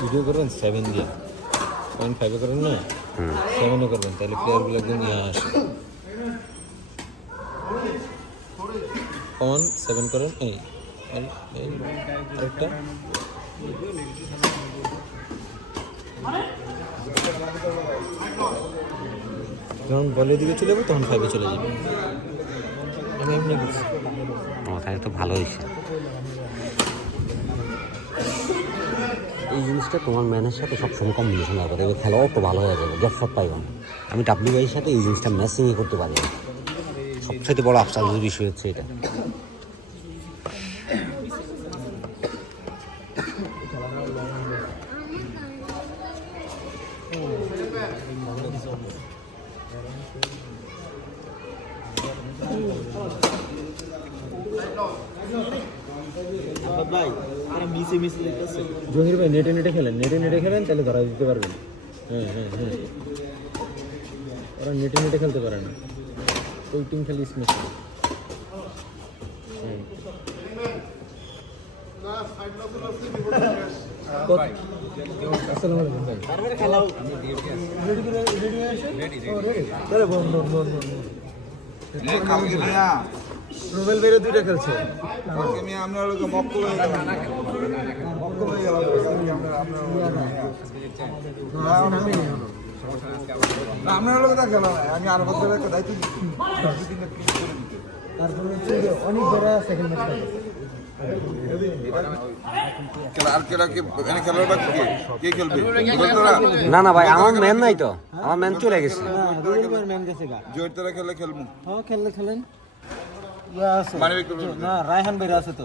video করবেন 7 দিয়ে 0.5 করেন না 7 করবেন তাহলে প্লেয়ারগুলো একদম নিয়ে আসে অন 7 করেন এই আরেকটা যখন বলের দিকে চলে যাবো তখন 5 চলে যাবে আমি এমনি করছি তাহলে তো ভালো হয়েছে এই জিনিসটা তোমার ম্যানের সাথে সবসময় কম্বিনেশন হবে তবে খেলাও একটু ভালো হয়ে যাবে জব সব পাইব না আমি ডাব্লিউআইয়ের সাথে এই জিনিসটা ম্যাচিংই করতে পারি না সবচেয়ে বড় আফসোসের বিষয় হচ্ছে এটা জহির ভাই নেটে খেলেন তাহলে ধরা দিতে পারবেন হ্যাঁ ওরা নেটে খেলতে পারে না ওই টিম খালি স্ম্যাশ করে আসসালামু আলাইকুম ভাই খেলাও রুবেল বেরে দুইটা খেলছে আমরা মক্কল হয়ে গেল আপনার লোক খেলা আমি আর বছর একটা দায়িত্ব তারপরে অনেক বড় সেকেন্ড ম্যাচ না না ভাই আমার ম্যান নাই তো আমার ম্যান চলে গেছে খেলেন না রায়হান ভাই আছে তো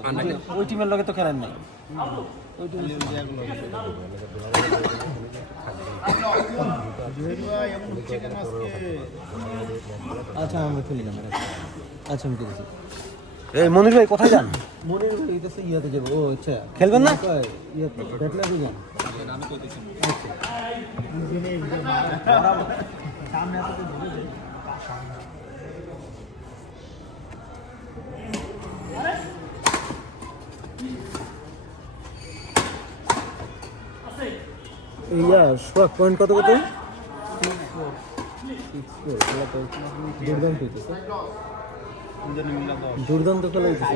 ওই টিমের লগে তো খেলেন নাই আচ্ছা আমরা খেলি না আচ্ছা আমি খেলেছি এই মনির ভাই কোথায় যান মনির ভাই কাছে ইয়াতে যাবো ও আচ্ছা খেলবেন না ইয়াতে ব্যাটলাতে যান আমি কইতেছি সামনে আসতে ধরে ইয়া শক পয়েন্ট কত কত 6-4 দুর্দান্ত খেলা হইতেছে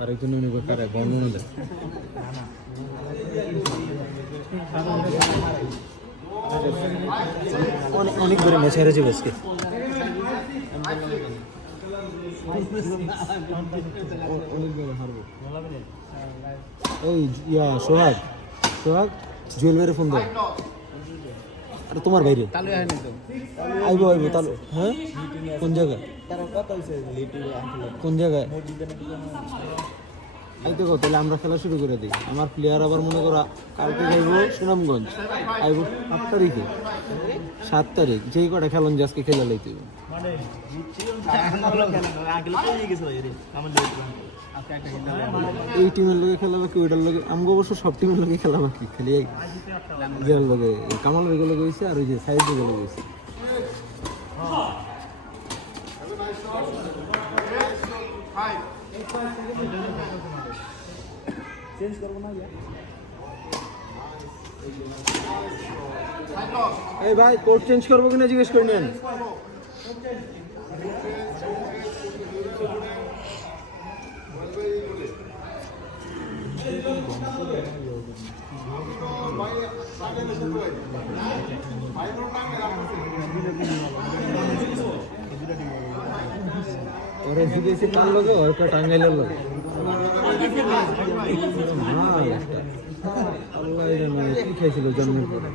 আরেকজন উনি কারে বর্ণনা দেয় অনেক করে ম্যাচ হেরেছে আজকে এই ইয়া সোহাগ জুয়েল ভাইয়ের ফোন দাও আরে তোমার বাইরে আইব তাহলে হ্যাঁ কোন জায়গায় আইতে কো তাহলে আমরা খেলা শুরু করে দিই আমার প্লেয়ার আবার মনে করো কালকে যাইব সুনামগঞ্জ আইব 7 তারিখ যেই কটা খেলন আজকে খেলা লাইতে এই টিমের লগে খেলা বাকি ওইটার লগে আমগো অবশ্য সব টিমের লগে খেলা বাকি খালি ইয়ার লগে কামাল ভাই লগে হয়েছে আর ওই যে সাইড লগে হয়েছে চেঞ্জ করবো না এই ভাই কোড চেঞ্জ করবো কিনা জিজ্ঞেস করে নেন ওরে জিজ্ঞেসে কার লগে ওর কা টাঙ্গাইলের লগে আল্লাহ জানে কি খাইছিল জন্মের পরে